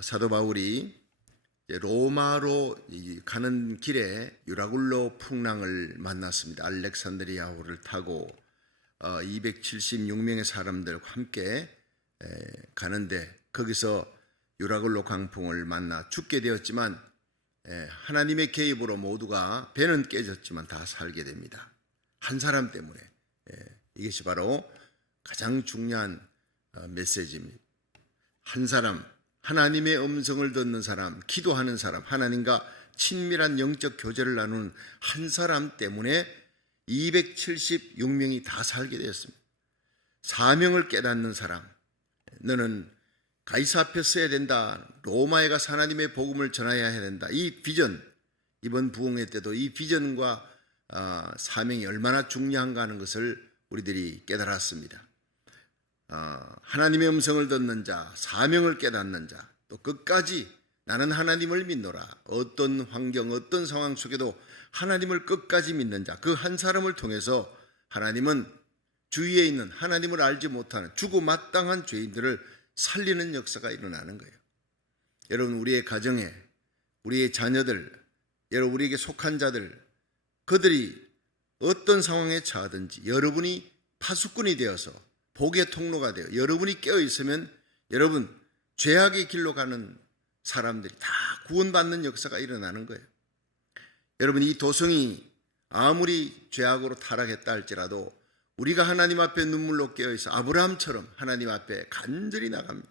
사도 바울이 로마로 가는 길에 유라굴로 풍랑을 만났습니다. 알렉산드리아호를 타고 276명의 사람들과 함께 가는데 거기서 유라굴로 광풍을 만나 죽게 되었지만 하나님의 개입으로 모두가 배는 깨졌지만 다 살게 됩니다. 한 사람 때문에. 이것이 바로 가장 중요한 메시지입니다. 한 사람, 하나님의 음성을 듣는 사람, 기도하는 사람, 하나님과 친밀한 영적 교제를 나누는 한 사람 때문에 276명이 다 살게 되었습니다. 사명을 깨닫는 사람, 너는 가이사 앞에 서야 된다. 로마에 가서 하나님의 복음을 전해야 해야 된다. 이 비전, 이번 부흥회 때도 이 비전과 사명이 얼마나 중요한가 하는 것을 우리들이 깨달았습니다. 하나님의 음성을 듣는 자, 사명을 깨닫는 자, 또 끝까지 나는 하나님을 믿노라. 어떤 환경, 어떤 상황 속에도 하나님을 끝까지 믿는 자, 그 한 사람을 통해서 하나님은 주위에 있는 하나님을 알지 못하는 죽어 마땅한 죄인들을 살리는 역사가 일어나는 거예요. 여러분, 우리의 가정에, 우리의 자녀들, 여러분 우리에게 속한 자들, 그들이 어떤 상황에 처하든지 여러분이 파수꾼이 되어서 복의 통로가 되어 여러분이 깨어있으면 여러분 죄악의 길로 가는 사람들이 다 구원받는 역사가 일어나는 거예요. 여러분, 이 도성이 아무리 죄악으로 타락했다 할지라도 우리가 하나님 앞에 눈물로 깨어있어 아브라함처럼 하나님 앞에 간절히 나갑니다.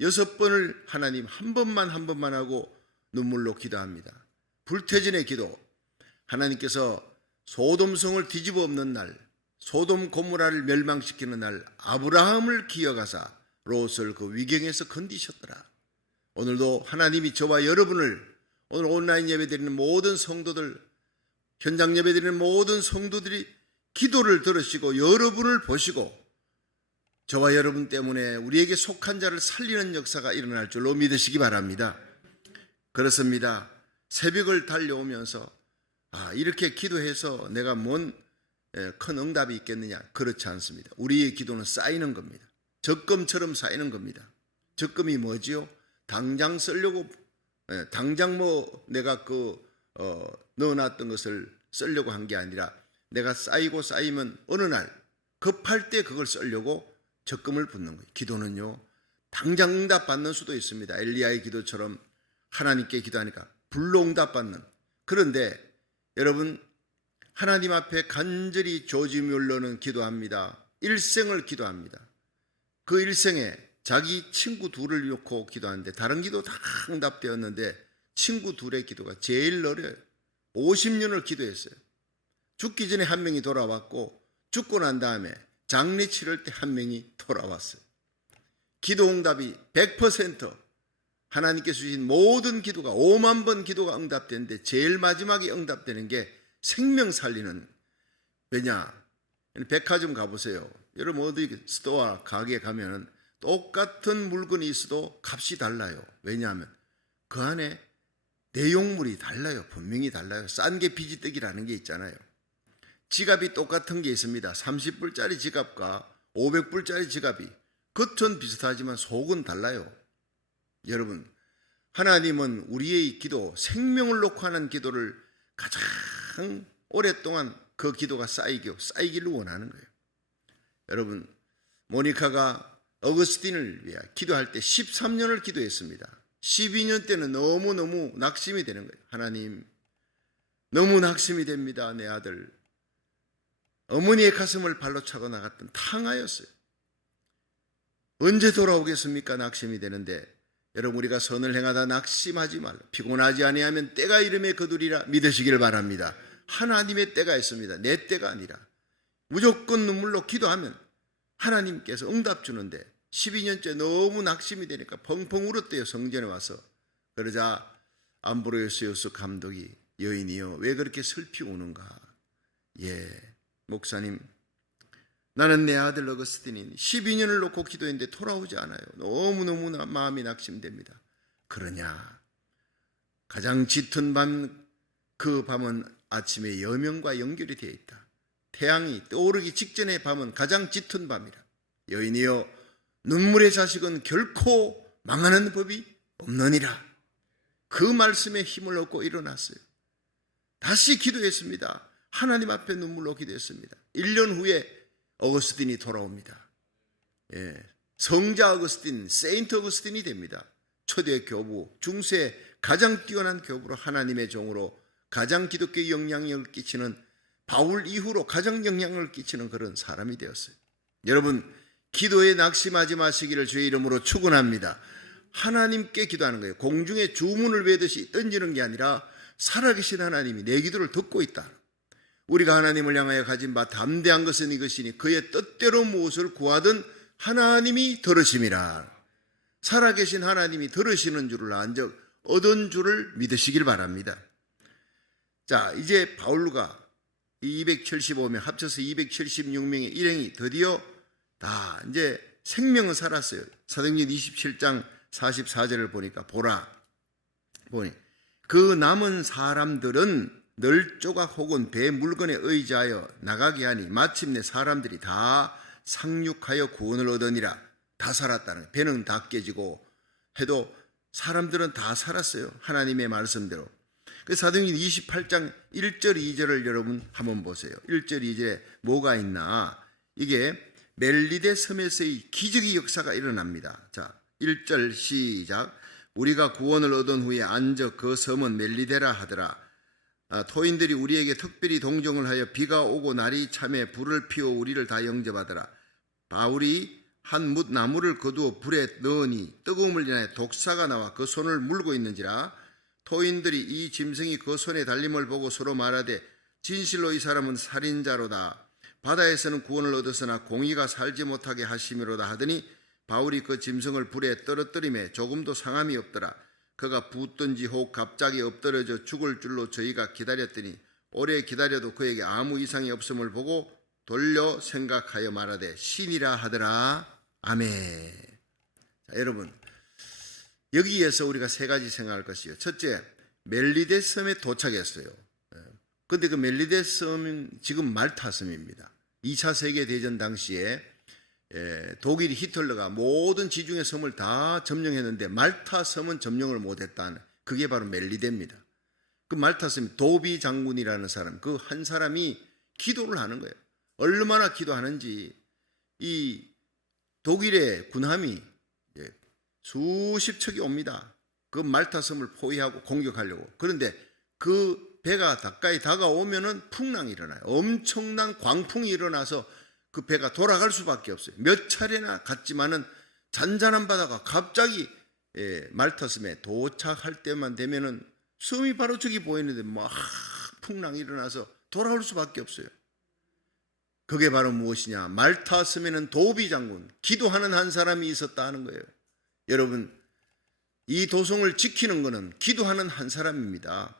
6번을 하나님 한 번만 하고 눈물로 기도합니다. 불태진의 기도, 하나님께서 소돔성을 뒤집어 엎는 날, 소돔 고모라를 멸망시키는 날 아브라함을 기억하사 롯을 그 위경에서 건디셨더라. 오늘도 하나님이 저와 여러분을, 오늘 온라인 예배드리는 모든 성도들, 현장 예배드리는 모든 성도들이 기도를 들으시고 여러분을 보시고 저와 여러분 때문에 우리에게 속한 자를 살리는 역사가 일어날 줄로 믿으시기 바랍니다. 그렇습니다. 새벽을 달려오면서 이렇게 기도해서 내가 뭔 큰 응답이 있겠느냐? 그렇지 않습니다. 우리의 기도는 쌓이는 겁니다. 적금처럼 쌓이는 겁니다. 적금이 뭐지요? 당장 쓰려고, 당장 내가 넣어놨던 것을 쓰려고 한 게 아니라 내가 쌓이면 어느 날 급할 때 그걸 쓰려고 적금을 붓는 거예요. 기도는요, 당장 응답 받는 수도 있습니다. 엘리야의 기도처럼 하나님께 기도하니까 불로 응답 받는. 그런데 여러분, 하나님 앞에 간절히 조지멸로는 기도합니다. 일생을 기도합니다. 그 일생에 자기 친구 둘을 놓고 기도하는데 다른 기도 다 응답되었는데 친구 둘의 기도가 제일 어려요. 50년을 기도했어요. 죽기 전에 한 명이 돌아왔고 죽고 난 다음에 장례 치를 때 한 명이 돌아왔어요. 기도 응답이 100%, 하나님께서 주신 모든 기도가 5만 번 기도가 응답되는데 제일 마지막에 응답되는 게 생명 살리는. 왜냐? 백화점 가보세요. 여러분 어디 스토어 가게 가면 똑같은 물건이 있어도 값이 달라요. 왜냐하면 그 안에 내용물이 달라요. 분명히 달라요. 싼 게 비지떡이라는 게 있잖아요. 지갑이 똑같은 게 있습니다. 30불짜리 지갑과 500불짜리 지갑이 겉은 비슷하지만 속은 달라요. 여러분, 하나님은 우리의 기도, 생명을 놓고 하는 기도를 가장 오랫동안 그 기도가 쌓이기를 원하는 거예요. 여러분, 모니카가 어거스틴을 위해 기도할 때 13년을 기도했습니다. 12년 때는 너무너무 낙심이 되는 거예요. 하나님, 너무 낙심이 됩니다. 내 아들. 어머니의 가슴을 발로 차고 나갔던 탕하였어요. 언제 돌아오겠습니까? 낙심이 되는데, 여러분, 우리가 선을 행하다 낙심하지 말라. 피곤하지 아니하면 때가 이름에 거두리라 믿으시길 바랍니다. 하나님의 때가 있습니다. 내 때가 아니라. 무조건 눈물로 기도하면 하나님께서 응답 주는데 12년째 너무 낙심이 되니까 펑펑 울었대요. 성전에 와서. 그러자 암브로시우스 감독이, 여인이여 왜 그렇게 슬피 우는가? 목사님, 나는 내 아들 어거스틴이 12년을 놓고 기도했는데 돌아오지 않아요. 너무너무 마음이 낙심됩니다. 그러냐? 가장 짙은 밤, 그 밤은 아침에 여명과 연결이 되어 있다. 태양이 떠오르기 직전의 밤은 가장 짙은 밤이라. 여인이여, 눈물의 자식은 결코 망하는 법이 없느니라. 그 말씀에 힘을 얻고 일어났어요. 다시 기도했습니다. 하나님 앞에 눈물로 기도했습니다. 1년 후에 어거스틴이 돌아옵니다. 성자 어거스틴, 세인트 어거스틴이 됩니다. 초대 교부, 중세 가장 뛰어난 교부로 하나님의 종으로 가장 기독교에 영향력을 끼치는, 바울 이후로 가장 영향력을 끼치는 그런 사람이 되었어요. 여러분, 기도에 낙심하지 마시기를 주의 이름으로 축원합니다. 하나님께 기도하는 거예요. 공중에 주문을 외듯이 던지는 게 아니라 살아계신 하나님이 내 기도를 듣고 있다. 우리가 하나님을 향하여 가진 바 담대한 것은 이것이니 그의 뜻대로 무엇을 구하든 하나님이 들으심이라. 살아계신 하나님이 들으시는 줄을 안적 얻은 줄을 믿으시길 바랍니다. 자, 이제 바울과 275명 합쳐서 276명의 일행이 드디어 다 이제 생명은 살았어요. 사도행전 27장 44절을 보니까 보니 그 남은 사람들은 널조각 혹은 배 물건에 의지하여 나가게 하니 마침내 사람들이 다 상륙하여 구원을 얻으니라. 다 살았다는 거예요. 배는 다 깨지고 해도 사람들은 다 살았어요. 하나님의 말씀대로. 그래서 사도행전 28장 1절 2절을 여러분 한번 보세요. 1절 2절에 뭐가 있나? 이게 멜리데 섬에서의 기적의 역사가 일어납니다. 자, 1절 시작. 우리가 구원을 얻은 후에 앉아 그 섬은 멜리데라 하더라. 토인들이 우리에게 특별히 동정을 하여 비가 오고 날이 참에 불을 피워 우리를 다 영접하더라. 바울이 한 뭇 나무를 거두어 불에 넣으니 뜨거움을 인하여 독사가 나와 그 손을 물고 있는지라. 토인들이 이 짐승이 그 손에 달림을 보고 서로 말하되 진실로 이 사람은 살인자로다. 바다에서는 구원을 얻었으나 공의가 살지 못하게 하심이로다 하더니 바울이 그 짐승을 불에 떨어뜨리매 조금도 상함이 없더라. 그가 붙든지 혹 갑자기 엎드려져 죽을 줄로 저희가 기다렸더니 오래 기다려도 그에게 아무 이상이 없음을 보고 돌려 생각하여 말하되 신이라 하더라. 아멘. 자, 여러분, 여기에서 우리가 세 가지 생각할 것이요. 첫째, 멜리데 섬에 도착했어요. 그런데 그 멜리데 섬은 지금 말타 섬입니다. 2차 세계대전 당시에 독일 히틀러가 모든 지중해 섬을 다 점령했는데 말타 섬은 점령을 못했다는, 그게 바로 멜리데입니다. 그 말타 섬 도비 장군이라는 사람, 그 한 사람이 기도를 하는 거예요. 얼마나 기도하는지 이 독일의 군함이 수십 척이 옵니다. 그 말타 섬을 포위하고 공격하려고. 그런데 그 배가 가까이 다가오면은 풍랑이 일어나요. 엄청난 광풍이 일어나서 그 배가 돌아갈 수밖에 없어요. 몇 차례나 갔지만은 잔잔한 바다가 갑자기 말타 섬에 도착할 때만 되면은 섬이 바로 저기 보이는데 막 풍랑이 일어나서 돌아올 수밖에 없어요. 그게 바로 무엇이냐? 말타 섬에는 도비 장군, 기도하는 한 사람이 있었다 하는 거예요. 여러분, 이 도성을 지키는 것은 기도하는 한 사람입니다.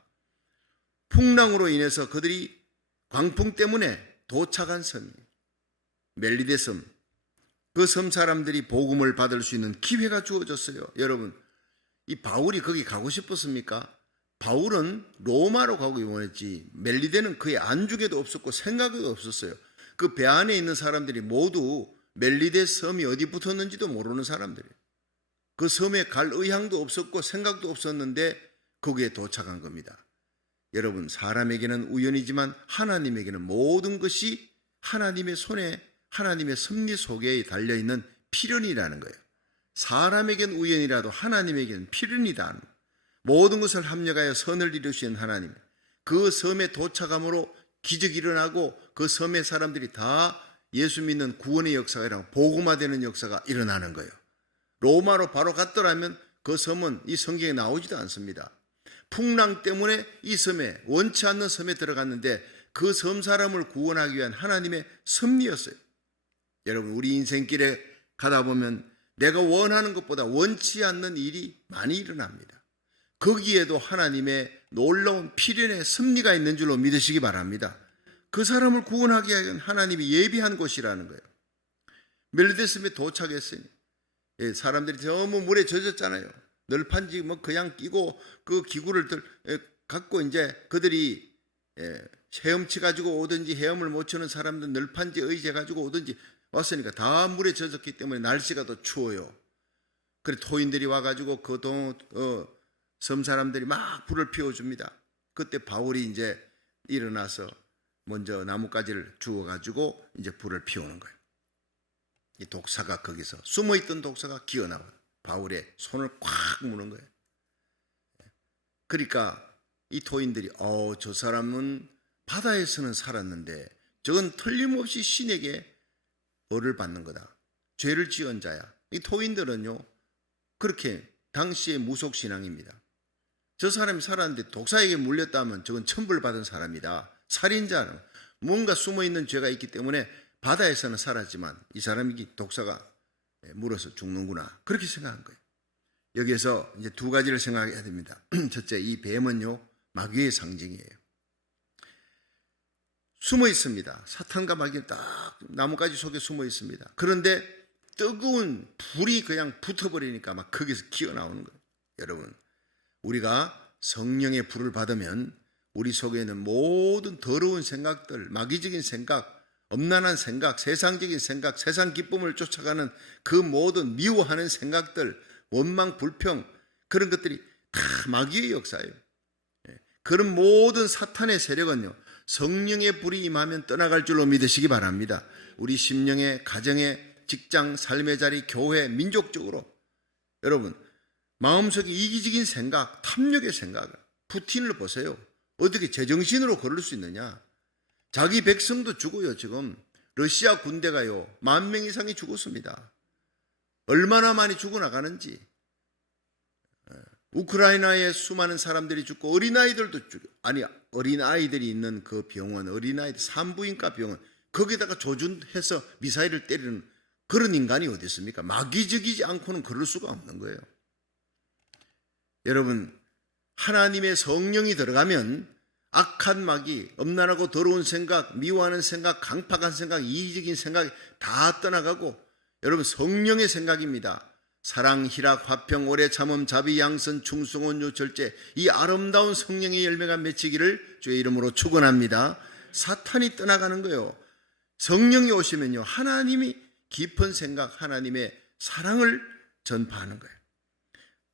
풍랑으로 인해서 그들이 광풍 때문에 도착한 섬이 멜리데 섬, 그 섬 사람들이 복음을 받을 수 있는 기회가 주어졌어요. 여러분, 이 바울이 거기 가고 싶었습니까? 바울은 로마로 가고 원했지 멜리데는 그의 안중에도 없었고 생각에도 없었어요. 그 배 안에 있는 사람들이 모두 멜리데 섬이 어디 붙었는지도 모르는 사람들이에요. 그 섬에 갈 의향도 없었고 생각도 없었는데 거기에 도착한 겁니다. 여러분, 사람에게는 우연이지만 하나님에게는 모든 것이 하나님의 손에, 하나님의 섭리 속에 달려있는 필연이라는 거예요. 사람에겐 우연이라도 하나님에게는 필연이다. 모든 것을 합력하여 선을 이루시는 하나님, 그 섬에 도착함으로 기적이 일어나고 그 섬의 사람들이 다 예수 믿는 구원의 역사가 일어나고 복음화되는 역사가 일어나는 거예요. 로마로 바로 갔더라면 그 섬은 이 성경에 나오지도 않습니다. 풍랑 때문에 이 섬에, 원치 않는 섬에 들어갔는데 그 섬 사람을 구원하기 위한 하나님의 섭리였어요. 여러분, 우리 인생길에 가다 보면 내가 원하는 것보다 원치 않는 일이 많이 일어납니다. 거기에도 하나님의 놀라운 필연의 섭리가 있는 줄로 믿으시기 바랍니다. 그 사람을 구원하기 위한 하나님이 예비한 곳이라는 거예요. 멜리데 섬에 도착했으니 사람들이 너무 물에 젖었잖아요. 널판지 그냥 끼고 그 기구를 갖고 이제 그들이 헤엄치 가지고 오든지 헤엄을 못 치는 사람들 널판지 의지해 가지고 오든지 왔으니까 다 물에 젖었기 때문에 날씨가 더 추워요. 그래 토인들이 와가지고 섬 사람들이 막 불을 피워줍니다. 그때 바울이 이제 일어나서 먼저 나뭇가지를 주워가지고 이제 불을 피우는 거예요. 이 독사가 거기서 숨어있던 독사가 기어나와요. 바울의 손을 꽉 무는 거예요. 그러니까 이 토인들이 저 사람은 바다에서는 살았는데 저건 틀림없이 신에게 벌을 받는 거다. 죄를 지은 자야. 이 토인들은요 그렇게 당시의 무속신앙입니다. 저 사람이 살았는데 독사에게 물렸다면 저건 천벌받은 사람이다. 살인자는 뭔가 숨어있는 죄가 있기 때문에 바다에서는 살았지만 이 사람이 독사가 물어서 죽는구나. 그렇게 생각한 거예요. 여기에서 이제 두 가지를 생각해야 됩니다. 첫째, 이 뱀은요 마귀의 상징이에요. 숨어 있습니다. 사탄과 마귀는 딱 나뭇가지 속에 숨어 있습니다. 그런데 뜨거운 불이 그냥 붙어버리니까 막 거기서 기어나오는 거예요. 여러분, 우리가 성령의 불을 받으면 우리 속에 있는 모든 더러운 생각들, 마귀적인 생각, 엄난한 생각, 세상적인 생각, 세상 기쁨을 쫓아가는 그 모든 미워하는 생각들, 원망, 불평, 그런 것들이 다 마귀의 역사예요. 그런 모든 사탄의 세력은요 성령의 불이 임하면 떠나갈 줄로 믿으시기 바랍니다. 우리 심령의, 가정의, 직장, 삶의 자리, 교회, 민족적으로 여러분 마음속에 이기적인 생각, 탐욕의 생각, 푸틴을 보세요. 어떻게 제정신으로 걸을 수 있느냐. 자기 백성도 죽어요. 지금 러시아 군대가요 10,000명 이상이 죽었습니다. 얼마나 많이 죽어나가는지. 우크라이나에 수많은 사람들이 죽고 어린아이들도 죽어. 아니 어린아이들이 있는 그 병원, 어린아이들 산부인과 병원 거기다가 조준해서 미사일을 때리는 그런 인간이 어디 있습니까? 마귀적이지 않고는 그럴 수가 없는 거예요. 여러분, 하나님의 성령이 들어가면 악한 마귀, 엄난하고 더러운 생각, 미워하는 생각, 강팍한 생각, 이기적인 생각이 다 떠나가고 여러분 성령의 생각입니다. 사랑, 희락, 화평, 오래 참음, 자비, 양선, 충성, 온유, 절제, 이 아름다운 성령의 열매가 맺히기를 주의 이름으로 축원합니다. 사탄이 떠나가는 거예요. 성령이 오시면요 하나님이 깊은 생각, 하나님의 사랑을 전파하는 거예요.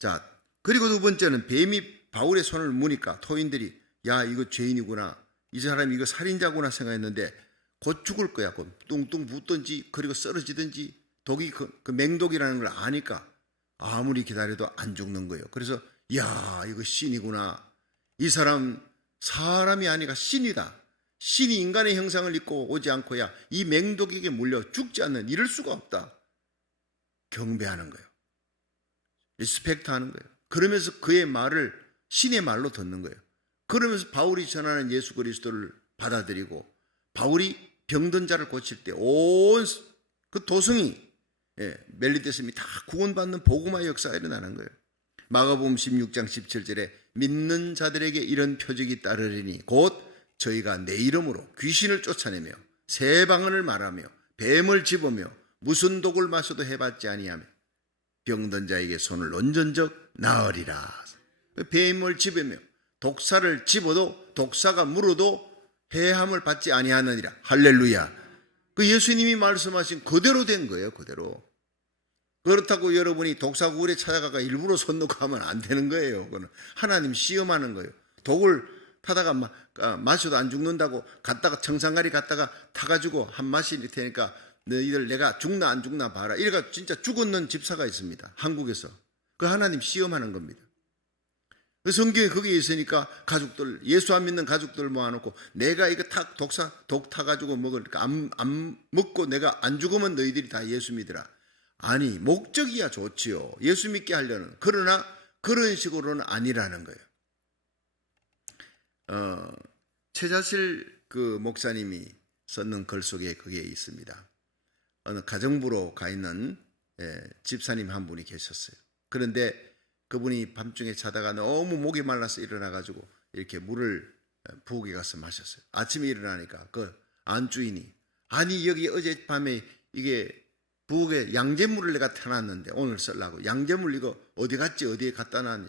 자, 그리고 두 번째는 뱀이 바울의 손을 무니까 토인들이 야 이거 죄인이구나, 이 사람이 이거 살인자구나 생각했는데 곧 죽을 거야. 곧 뚱뚱 붓든지 그리고 쓰러지든지 독이 그 맹독이라는 걸 아니까 아무리 기다려도 안 죽는 거예요. 그래서 야 이거 신이구나, 이 사람 사람이 아니라 신이다, 신이 인간의 형상을 입고 오지 않고야 이 맹독에게 물려 죽지 않는, 이럴 수가 없다. 경배하는 거예요. 리스펙트하는 거예요. 그러면서 그의 말을 신의 말로 듣는 거예요. 그러면서 바울이 전하는 예수 그리스도를 받아들이고 바울이 병든 자를 고칠 때 온 그 도성이 멜리데스미 다 구원받는 복음화의 역사가 일어나는 거예요. 마가복음 16장 17절에 믿는 자들에게 이런 표적이 따르리니 곧 저희가 내 이름으로 귀신을 쫓아내며 새 방언을 말하며 뱀을 집으며 무슨 독을 마셔도 해봤지 아니하며 병든 자에게 손을 얹은 적 나으리라. 뱀을 집으며 독사를 집어도 독사가 물어도 해함을 받지 아니하느니라. 할렐루야. 그 예수님이 말씀하신 그대로 된 거예요. 그대로. 그렇다고 여러분이 독사굴에 찾아가가 일부러 손 넣고 하면 안 되는 거예요. 그거는 하나님 시험하는 거예요. 독을 타다가 마셔도 안 죽는다고 갔다가 청산가리 갔다가 타가지고 한 마실 테니까 너희들 내가 죽나 안 죽나 봐라. 이래가 진짜 죽었는 집사가 있습니다. 한국에서. 그 하나님 시험하는 겁니다. 그 성경에 거기에 있으니까 가족들, 예수 안 믿는 가족들 모아놓고 내가 이거 독 타가지고 먹으니까 안 먹고 내가 안 죽으면 너희들이 다 예수 믿으라. 아니, 목적이야 좋지요. 예수 믿게 하려는. 그러나 그런 식으로는 아니라는 거예요. 최자실 그 목사님이 썼는 글 속에 그게 있습니다. 어느 가정부로 가 있는 집사님 한 분이 계셨어요. 그런데 그분이 밤중에 자다가 너무 목이 말라서 일어나가지고 이렇게 물을 부엌에 가서 마셨어요. 아침에 일어나니까 그 안주인이 아니 여기 어젯밤에 이게 부엌에 양잿물을 내가 타놨는데 오늘 쓰려고 양잿물 이거 어디 갔지 어디에 갖다 놨냐.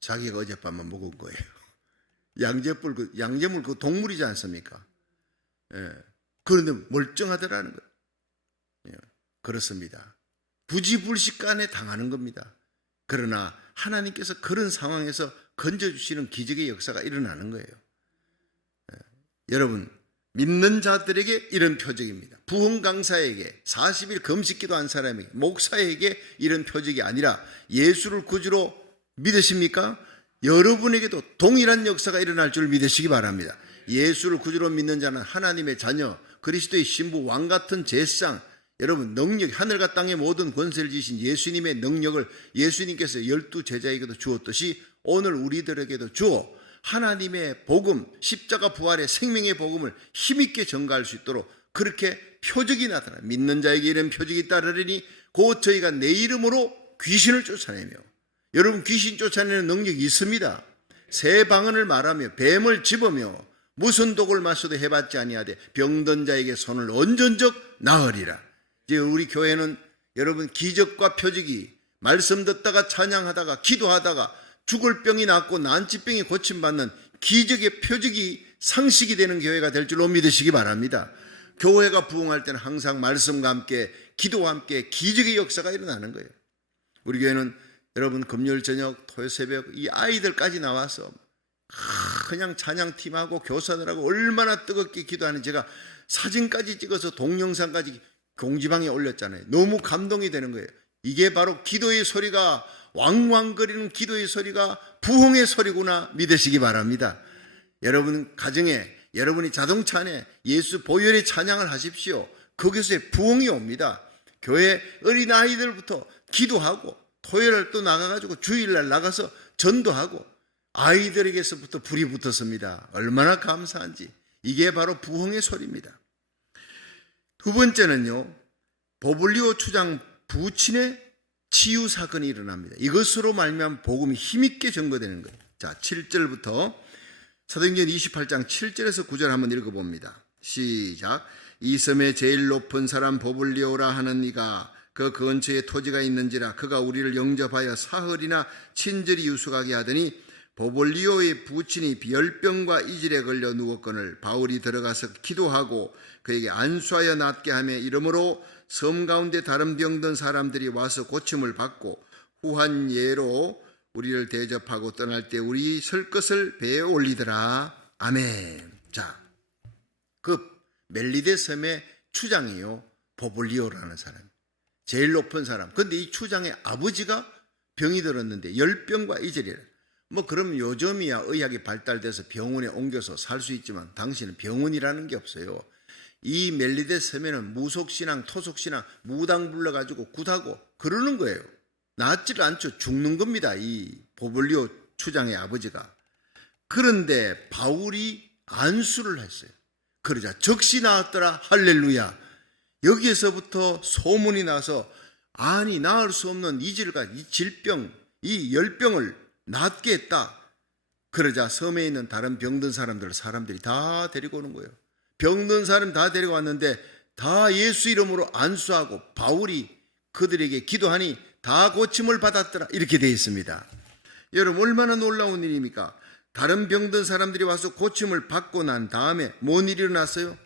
자기가 어젯밤만 먹은 거예요. 양잿물 그 동물이지 않습니까? 그런데 멀쩡하더라는 거예요. 그렇습니다. 부지불식간에 당하는 겁니다. 그러나 하나님께서 그런 상황에서 건져주시는 기적의 역사가 일어나는 거예요. 여러분, 믿는 자들에게 이런 표적입니다. 부흥 강사에게, 40일 금식 기도한 사람에게, 목사에게 이런 표적이 아니라 예수를 구주로 믿으십니까? 여러분에게도 동일한 역사가 일어날 줄 믿으시기 바랍니다. 예수를 구주로 믿는 자는 하나님의 자녀, 그리스도의 신부, 왕 같은 제사장, 여러분 능력, 하늘과 땅의 모든 권세를 지신 예수님의 능력을 예수님께서 12 제자에게도 주었듯이 오늘 우리들에게도 주어 하나님의 복음, 십자가 부활의 생명의 복음을 힘있게 전가할 수 있도록 그렇게 표적이 나타나 믿는 자에게 이런 표적이 따르리니 곧 저희가 내 이름으로 귀신을 쫓아내며, 여러분 귀신 쫓아내는 능력이 있습니다. 새 방언을 말하며 뱀을 집으며 무슨 독을 마셔도 해봤지 아니하되 병든 자에게 손을 얹은 적 나으리라. 이제 우리 교회는 여러분 기적과 표적이 말씀 듣다가 찬양하다가 기도하다가 죽을 병이 낫고 난치병이 고침받는 기적의 표적이 상식이 되는 교회가 될 줄로 믿으시기 바랍니다. 교회가 부흥할 때는 항상 말씀과 함께 기도와 함께 기적의 역사가 일어나는 거예요. 우리 교회는 여러분 금요일 저녁 토요일 새벽 이 아이들까지 나와서 그냥 찬양팀하고 교사들하고 얼마나 뜨겁게 기도하는, 제가 사진까지 찍어서 동영상까지 공지방에 올렸잖아요. 너무 감동이 되는 거예요. 이게 바로 기도의 소리가, 왕왕거리는 기도의 소리가 부흥의 소리구나 믿으시기 바랍니다. 여러분 가정에, 여러분이 자동차 안에 예수 보혈의 찬양을 하십시오. 거기서 부흥이 옵니다. 교회 어린아이들부터 기도하고 토요일날 또 나가가지고 주일날 나가서 전도하고 아이들에게서부터 불이 붙었습니다. 얼마나 감사한지. 이게 바로 부흥의 소리입니다. 두 번째는요, 보블리오 추장 부친의 치유 사건이 일어납니다. 이것으로 말미암아 복음이 힘있게 전거되는 거예요. 자, 7절부터 사도행전 28장 7절에서 9절 한번 읽어봅니다. 시작. 이 섬에 제일 높은 사람 보블리오라 하는 이가 그 근처에 토지가 있는지라 그가 우리를 영접하여 사흘이나 친절히 유숙하게 하더니 보블리오의 부친이 비열병과 이질에 걸려 누웠거늘 바울이 들어가서 기도하고 그에게 안수하여 낫게 하며 이러므로 섬 가운데 다른 병든 사람들이 와서 고침을 받고 후한 예로 우리를 대접하고 떠날 때 우리 설 것을 배에 올리더라. 아멘. 자, 그 멜리데 섬의 추장이요, 보블리오라는 사람, 제일 높은 사람. 근데 이 추장의 아버지가 병이 들었는데 열병과 이절이라. 뭐 그럼 요즘이야 의학이 발달돼서 병원에 옮겨서 살 수 있지만 당시는 병원이라는 게 없어요. 이 멜리데 섬에는 무속신앙, 토속신앙, 무당 불러가지고 굿하고 그러는 거예요. 낫지를 않죠. 죽는 겁니다. 이 보블리오 추장의 아버지가. 그런데 바울이 안수를 했어요. 그러자 적시 나았더라. 할렐루야. 여기에서부터 소문이 나서 아니 나을 수 없는 이질과 이 질병, 이 열병을 낫게 했다. 그러자 섬에 있는 다른 병든 사람들이 다 데리고 오는 거예요. 병든 사람 다 데리고 왔는데 다 예수 이름으로 안수하고 바울이 그들에게 기도하니 다 고침을 받았더라. 이렇게 되어 있습니다. 여러분 얼마나 놀라운 일입니까? 다른 병든 사람들이 와서 고침을 받고 난 다음에 뭔 일이 일어났어요?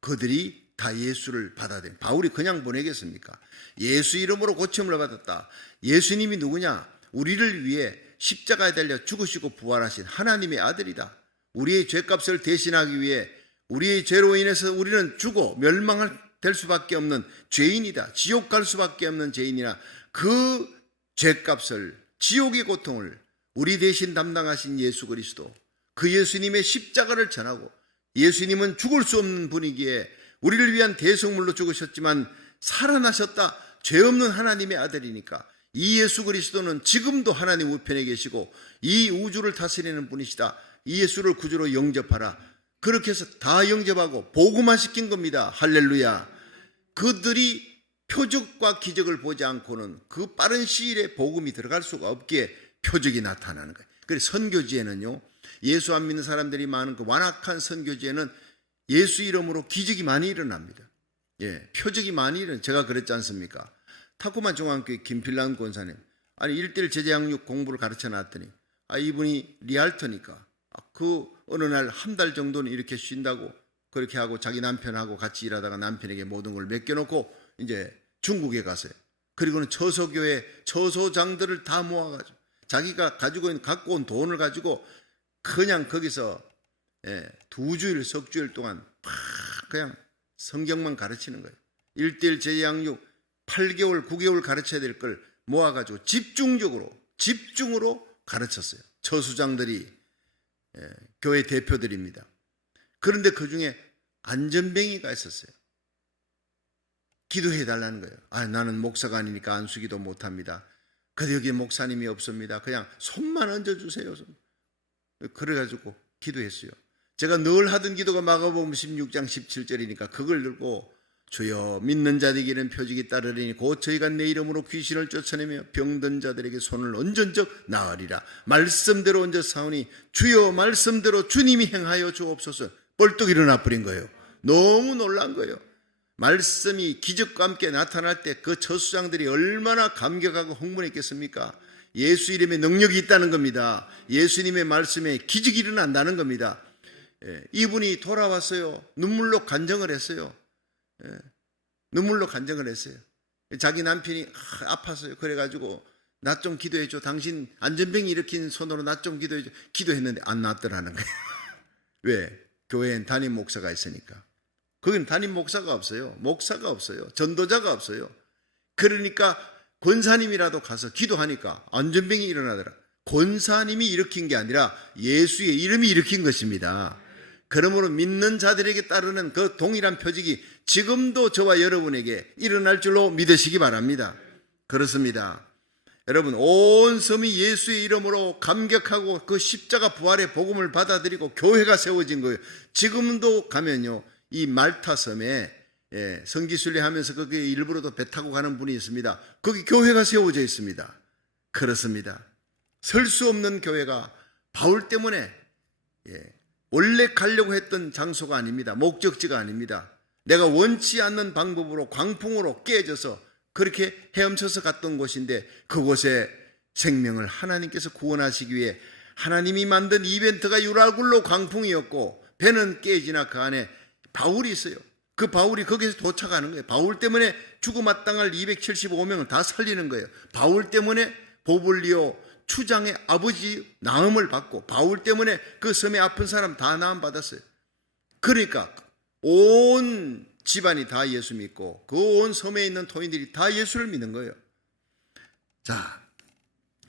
그들이 다 예수를 받아들인. 바울이 그냥 보내겠습니까? 예수 이름으로 고침을 받았다. 예수님이 누구냐? 우리를 위해 십자가에 달려 죽으시고 부활하신 하나님의 아들이다. 우리의 죄값을 대신하기 위해 우리의 죄로 인해서 우리는 죽어 멸망할 될 수밖에 없는 죄인이다. 지옥 갈 수밖에 없는 죄인이나 그 죄값을, 지옥의 고통을 우리 대신 담당하신 예수 그리스도, 그 예수님의 십자가를 전하고, 예수님은 죽을 수 없는 분이기에 우리를 위한 대속물로 죽으셨지만 살아나셨다. 죄 없는 하나님의 아들이니까 이 예수 그리스도는 지금도 하나님 우편에 계시고 이 우주를 다스리는 분이시다. 이 예수를 구주로 영접하라. 그렇게 해서 다 영접하고 복음화 시킨 겁니다. 할렐루야. 그들이 표적과 기적을 보지 않고는 그 빠른 시일에 복음이 들어갈 수가 없기에 표적이 나타나는 거예요. 그래서 선교지에는요, 예수 안 믿는 사람들이 많은 그 완악한 선교지에는 예수 이름으로 기적이 많이 일어납니다. 예, 표적이 많이 일어나요. 제가 그랬지 않습니까? 타코만 중앙교회 김필란 권사님, 아니 1:1 제자양육 공부를 가르쳐 놨더니 이분이 리알터니까 그 어느 날 한 달 정도는 이렇게 쉰다고 그렇게 하고 자기 남편하고 같이 일하다가 남편에게 모든 걸 맡겨놓고 이제 중국에 갔어요. 그리고는 처소교회 처소장들을 다 모아가지고 자기가 갖고 온 돈을 가지고 그냥 거기서 2주일 석주일 동안 그냥 성경만 가르치는 거예요. 1:1 제양육 8개월 9개월 가르쳐야 될 걸 모아가지고 집중으로 가르쳤어요. 처수장들이 교회 대표들입니다. 그런데 그 중에 안전뱅이가 있었어요. 기도해 달라는 거예요. 나는 목사가 아니니까 안수기도 못합니다. 근데 여기 목사님이 없습니다. 그냥 손만 얹어주세요. 그래가지고 기도했어요. 제가 늘 하던 기도가 마가복음 16장 17절이니까 그걸 들고 주여 믿는 자에게는 표적이 따르리니 곧 저희가 내 이름으로 귀신을 쫓아내며 병든 자들에게 손을 얹은 적 나으리라. 말씀대로 얹어 사오니 주여 말씀대로 주님이 행하여 주옵소서. 벌떡 일어나 버린 거예요. 너무 놀란 거예요. 말씀이 기적과 함께 나타날 때 그 처수장들이 얼마나 감격하고 흥분했겠습니까? 예수 이름에 능력이 있다는 겁니다. 예수님의 말씀에 기적이 일어난다는 겁니다. 이분이 돌아왔어요. 눈물로 간증을 했어요. 눈물로 간증을 했어요. 자기 남편이 아팠어요. 그래가지고 나 좀 기도해줘. 당신 안전병이 일으킨 손으로 나 좀 기도해줘. 기도했는데 안 낫더라는 거예요. 왜? 교회엔 담임 목사가 있으니까. 거긴 담임 목사가 없어요. 목사가 없어요. 전도자가 없어요. 그러니까 권사님이라도 가서 기도하니까 안전병이 일어나더라. 권사님이 일으킨 게 아니라 예수의 이름이 일으킨 것입니다. 그러므로 믿는 자들에게 따르는 그 동일한 표적이 지금도 저와 여러분에게 일어날 줄로 믿으시기 바랍니다. 그렇습니다. 여러분, 온 섬이 예수의 이름으로 감격하고 그 십자가 부활의 복음을 받아들이고 교회가 세워진 거예요. 지금도 가면요, 이 말타 섬에 성지순례 하면서 거기 일부러도 배 타고 가는 분이 있습니다. 거기 교회가 세워져 있습니다. 그렇습니다. 설 수 없는 교회가 바울 때문에 원래 가려고 했던 장소가 아닙니다. 목적지가 아닙니다. 내가 원치 않는 방법으로 광풍으로 깨져서 그렇게 헤엄쳐서 갔던 곳인데 그곳에 생명을 하나님께서 구원하시기 위해 하나님이 만든 이벤트가 유라굴로 광풍이었고 배는 깨지나 그 안에 바울이 있어요. 그 바울이 거기서 도착하는 거예요. 바울 때문에 죽어 마땅할 275명을 다 살리는 거예요. 바울 때문에 보블리오 추장의 아버지 나음을 받고 바울 때문에 그 섬에 아픈 사람 다 나음 받았어요. 그러니까 온 집안이 다 예수 믿고 그 온 섬에 있는 토인들이 다 예수를 믿는 거예요. 자,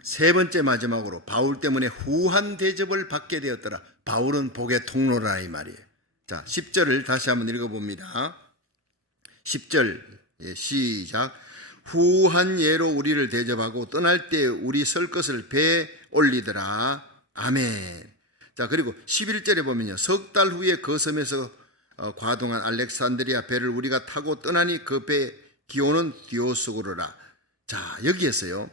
세 번째 마지막으로 바울 때문에 후한 대접을 받게 되었더라. 바울은 복의 통로라 이 말이에요. 자, 10절을 다시 한번 읽어봅니다. 10절 시작. 후한 예로 우리를 대접하고 떠날 때 우리 설 것을 배에 올리더라. 아멘. 자, 그리고 11절에 보면요, 석 달 후에 그 섬에서 과동한 알렉산드리아 배를 우리가 타고 떠나니 그 배 기호는 디오스고르라. 자, 여기에서요,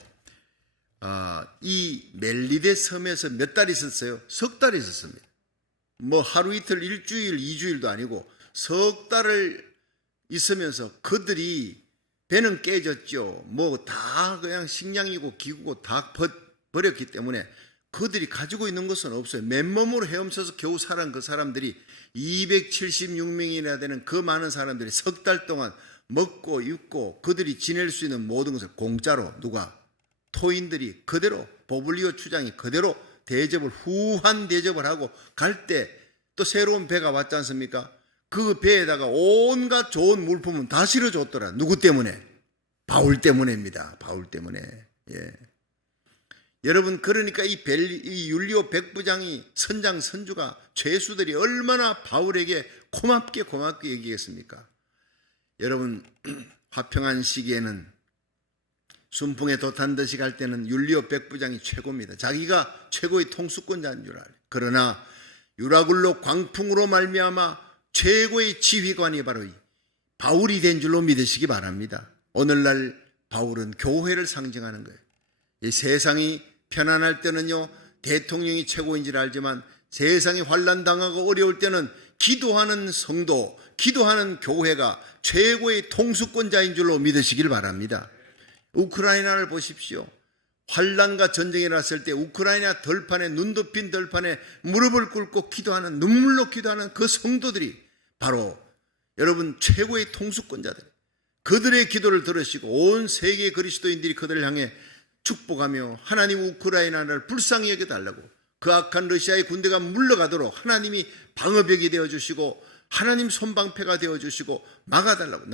이 멜리데 섬에서 몇 달 있었어요? 석 달 있었습니다. 뭐 하루 이틀, 일주일, 2주일도 아니고 석 달을 있으면서 그들이 배는 깨졌죠. 뭐 다 그냥 식량이고 기구고 다 버렸기 때문에 그들이 가지고 있는 것은 없어요. 맨몸으로 헤엄쳐서 겨우 살아난 그 사람들이 276명이나 되는 그 많은 사람들이 석 달 동안 먹고 입고 그들이 지낼 수 있는 모든 것을 공짜로 누가? 토인들이 그대로 보블리오 추장이 그대로 대접을 후한 대접을 하고 갈 때 또 새로운 배가 왔지 않습니까? 그 배에다가 온갖 좋은 물품은 다 실어줬더라. 누구 때문에? 바울 때문에입니다. 바울 때문에. 예. 여러분, 그러니까 이 율리오 백부장이 선장 선주가 죄수들이 얼마나 바울에게 고맙게 얘기했습니까? 여러분, 화평한 시기에는 순풍에 돛한 듯이 갈 때는 율리오 백부장이 최고입니다. 자기가 최고의 통수권자인 줄 알아요. 그러나 유라굴로 광풍으로 말미암아 최고의 지휘관이 바로 바울이 된 줄로 믿으시기 바랍니다. 오늘날 바울은 교회를 상징하는 거예요. 이 세상이 편안할 때는요, 대통령이 최고인 줄 알지만 세상이 환난당하고 어려울 때는 기도하는 성도, 기도하는 교회가 최고의 통수권자인 줄로 믿으시길 바랍니다. 우크라이나를 보십시오. 환난과 전쟁이 났을 때 우크라이나 들판에, 눈 덮인 들판에 무릎을 꿇고 기도하는, 눈물로 기도하는 그 성도들이 바로 여러분 최고의 통수권자들, 그들의 기도를 들으시고 온 세계 그리스도인들이 그들을 향해 축복하며 하나님 우크라이나를 불쌍히 여겨달라고, 그 악한 러시아의 군대가 물러가도록 하나님이 방어벽이 되어주시고 하나님 손방패가 되어주시고 막아달라고,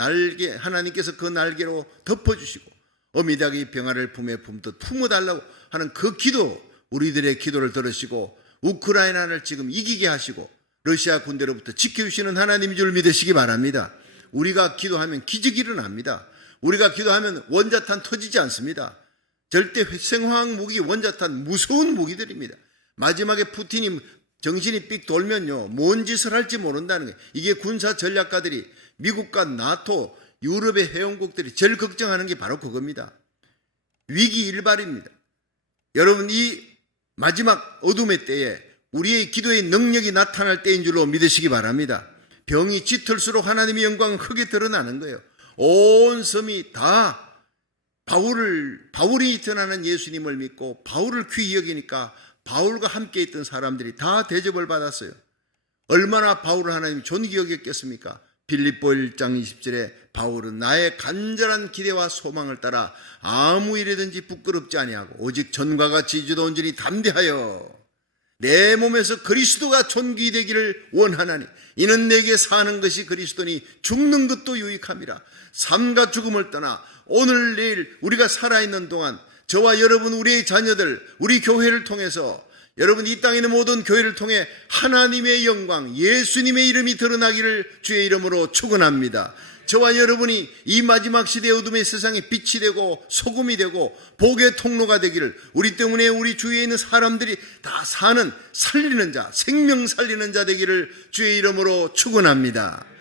하나님께서 그 날개로 덮어주시고 어미닭이 병아를 품에 품듯 품어달라고 하는 그 기도, 우리들의 기도를 들으시고 우크라이나를 지금 이기게 하시고 러시아 군대로부터 지켜주시는 하나님인 줄 믿으시기 바랍니다. 우리가 기도하면 기적이 일어납니다. 우리가 기도하면 원자탄 터지지 않습니다. 절대 생화학 무기, 원자탄 무서운 무기들입니다. 마지막에 푸틴이 정신이 삑 돌면요, 뭔 짓을 할지 모른다는 거예요. 이게 군사 전략가들이, 미국과 나토, 유럽의 회원국들이 제일 걱정하는 게 바로 그겁니다. 위기 일발입니다. 여러분, 이 마지막 어둠의 때에 우리의 기도의 능력이 나타날 때인 줄로 믿으시기 바랍니다. 병이 짙을수록 하나님의 영광은 크게 드러나는 거예요. 온 섬이 다 바울이 드러나는 예수님을 믿고 바울을 귀히 여기니까 바울과 함께 있던 사람들이 다 대접을 받았어요. 얼마나 바울을 하나님 존귀 여겼겠습니까? 빌립보 1장 20절에 바울은 나의 간절한 기대와 소망을 따라 아무 일이든지 부끄럽지 아니하고 오직 전과 같이 주도 온전히 담대하여 내 몸에서 그리스도가 존귀되기를 원하나니 이는 내게 사는 것이 그리스도니 죽는 것도 유익함이라. 삶과 죽음을 떠나 오늘 내일 우리가 살아있는 동안 저와 여러분, 우리의 자녀들, 우리 교회를 통해서, 여러분 이 땅에 있는 모든 교회를 통해 하나님의 영광, 예수님의 이름이 드러나기를 주의 이름으로 축원합니다. 저와 여러분이 이 마지막 시대의 어둠의 세상에 빛이 되고 소금이 되고 복의 통로가 되기를, 우리 때문에 우리 주위에 있는 사람들이 다 사는, 살리는 자, 생명 살리는 자 되기를 주의 이름으로 축원합니다.